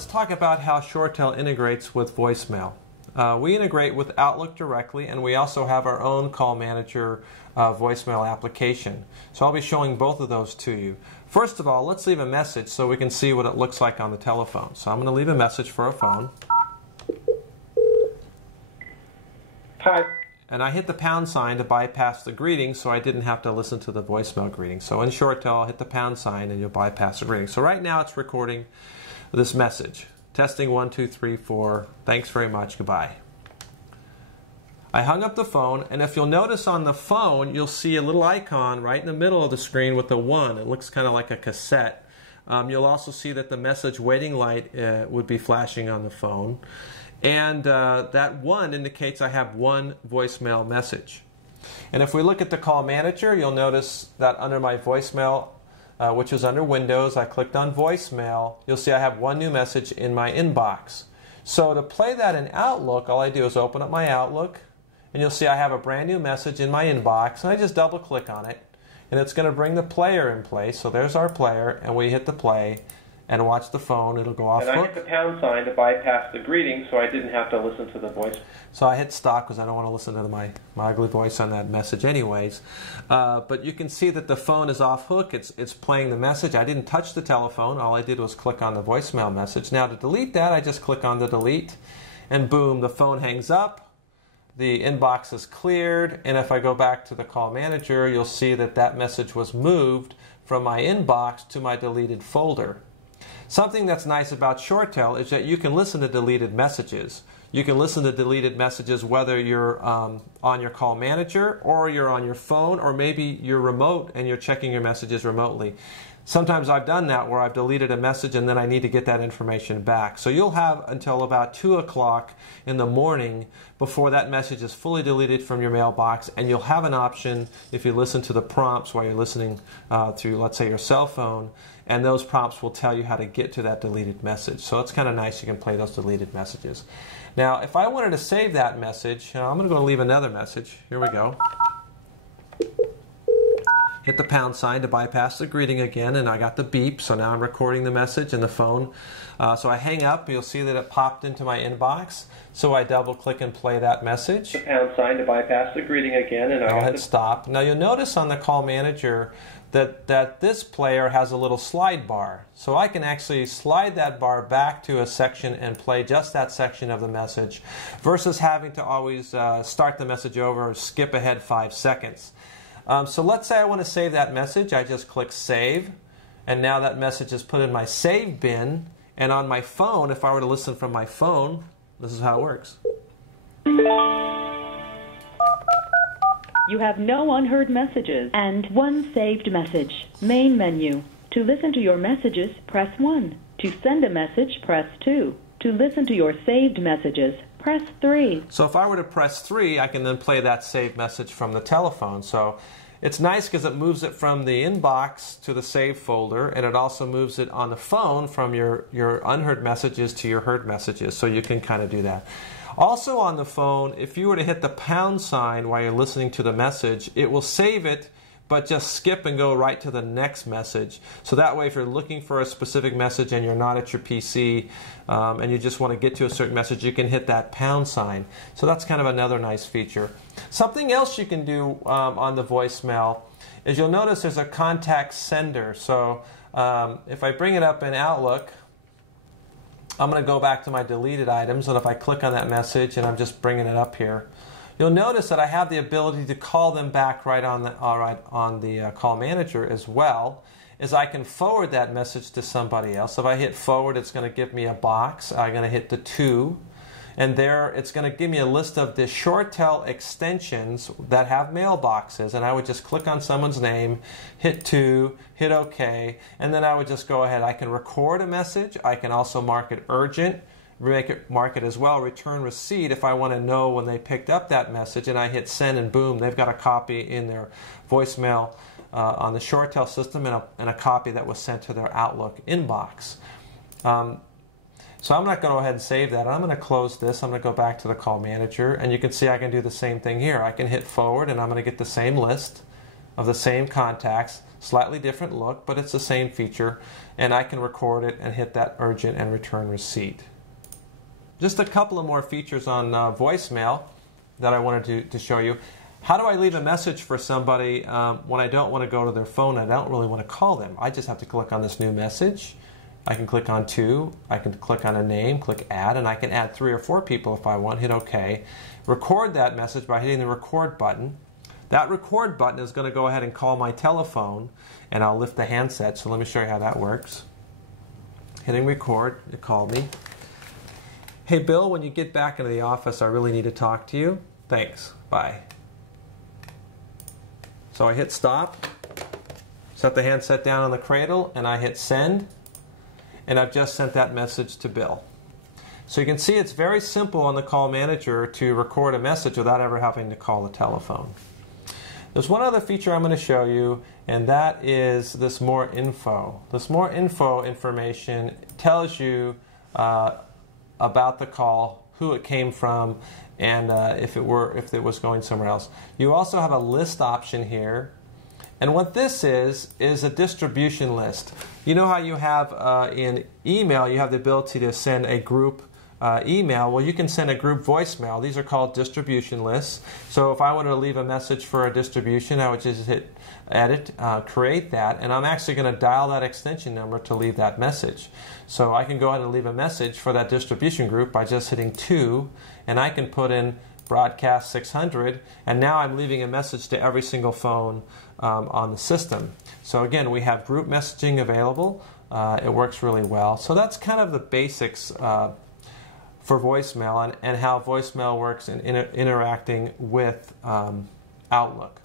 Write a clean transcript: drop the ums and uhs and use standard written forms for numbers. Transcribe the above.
let's talk about how ShoreTel integrates with voicemail. We integrate with Outlook directly, and we also have our own call manager voicemail application. So I'll be showing both of those to you. First of all, let's leave a message so we can see what it looks like on the telephone. So I'm going to leave a message for a phone. Hi. And I hit the pound sign to bypass the greeting so I didn't have to listen to the voicemail greeting. So in ShoreTel, I'll hit the pound sign and you'll bypass the greeting. So right now it's recording this message. Testing 1, 2, 3, 4. Thanks very much. Goodbye. I hung up the phone, and if you'll notice on the phone, you'll see a little icon right in the middle of the screen with a 1. It looks kind of like a cassette. You'll also see that the message waiting light would be flashing on the phone. And that 1 indicates I have one voicemail message. And if we look at the call manager, you'll notice that under my voicemail, which is under Windows, I clicked on voicemail. You'll see I have one new message in my inbox. So to play that in Outlook, all I do is open up my Outlook, and you'll see I have a brand new message in my inbox, and I just double click on it, and it's going to bring the player in place. So there's our player, and we hit the play and watch the phone. It'll go off hook. And I hit the pound sign to bypass the greeting so I didn't have to listen to the voice. So I hit stop because I don't want to listen to my ugly voice on that message anyways. But you can see that the phone is off hook. It's playing the message. I didn't touch the telephone. All I did was click on the voicemail message. Now to delete that, I just click on the delete, and boom, the phone hangs up. The inbox is cleared, and if I go back to the call manager, you'll see that that message was moved from my inbox to my deleted folder. Something that's nice about ShoreTel is that you can listen to deleted messages. You can listen to deleted messages whether you're on your call manager, or you're on your phone, or maybe you're remote and you're checking your messages remotely. Sometimes I've done that where I've deleted a message and then I need to get that information back. So you'll have until about 2 o'clock in the morning before that message is fully deleted from your mailbox, and you'll have an option if you listen to the prompts while you're listening through, let's say, your cell phone, and those prompts will tell you how to get to that deleted message. So it's kind of nice. You can play those deleted messages. Now, if I wanted to save that message, I'm going to go leave another message. Here we go. Hit the pound sign to bypass the greeting again, and I got the beep, so now I'm recording the message in the phone. So I hang up, you'll see that it popped into my inbox, so I double click and play that message. The pound sign to bypass the greeting again, and I'll hit stop. Now you'll notice on the call manager that this player has a little slide bar. So I can actually slide that bar back to a section and play just that section of the message, versus having to always start the message over or skip ahead 5 seconds. So let's say I want to save that message. I just click save, and now that message is put in my save bin. And on my phone, if I were to listen from my phone, this is how it works. You have no unheard messages and one saved message. Main menu. To listen to your messages, press 1. To send a message, press 2. To listen to your saved messages, press 3. So if I were to press 3, I can then play that saved message from the telephone. So it's nice because it moves it from the inbox to the saved folder, and it also moves it on the phone from your unheard messages to your heard messages. So you can kind of do that. Also on the phone, if you were to hit the pound sign while you're listening to the message, it will save it, but just skip and go right to the next message. So that way, if you're looking for a specific message and you're not at your PC and you just want to get to a certain message, you can hit that pound sign. So that's kind of another nice feature. Something else you can do on the voicemail is you'll notice there's a contact sender. So if I bring it up in Outlook, I'm going to go back to my deleted items, and if I click on that message, and I'm just bringing it up here, you'll notice that I have the ability to call them back right on the call manager, as well as I can forward that message to somebody else. If I hit forward, it's going to give me a box. I'm going to hit the 2, and there it's going to give me a list of the ShoreTel extensions that have mailboxes, and I would just click on someone's name, hit 2, hit OK, and then I would just go ahead. I can record a message. I can also mark it urgent, mark it as well, return receipt if I want to know when they picked up that message, and I hit send, and boom, they've got a copy in their voicemail on the ShoreTel system, and a copy that was sent to their Outlook inbox. So I'm not going to go ahead and save that. I'm going to close this. I'm going to go back to the call manager, and you can see I can do the same thing here. I can hit forward, and I'm going to get the same list of the same contacts. Slightly different look, but it's the same feature, and I can record it and hit that urgent and return receipt. Just a couple of more features on voicemail that I wanted to show you. How do I leave a message for somebody when I don't want to go to their phone and I don't really want to call them? I just have to click on this new message. I can click on to, I can click on a name, click add, and I can add 3 or 4 people if I want, hit OK. Record that message by hitting the record button. That record button is going to go ahead and call my telephone, and I'll lift the handset, so let me show you how that works. Hitting record, it called me. Hey Bill, when you get back into the office, I really need to talk to you. Thanks, bye. So I hit stop, set the handset down on the cradle, and I hit send, and I've just sent that message to Bill. So you can see it's very simple on the call manager to record a message without ever having to call the telephone. There's one other feature I'm going to show you, and that is this more info. This more info information tells you about the call, who it came from, and if it was going somewhere else. You also have a list option here, and what this is a distribution list. You know how you have in email, you have the ability to send a group email. Well, you can send a group voicemail. These are called distribution lists. So if I wanted to leave a message for a distribution, I would just hit edit, create that, and I'm actually going to dial that extension number to leave that message. So I can go ahead and leave a message for that distribution group by just hitting 2, and I can put in broadcast 600, and now I'm leaving a message to every single phone on the system. So again, we have group messaging available. It works really well. So that's kind of the basics for voicemail and how voicemail works in interacting with Outlook.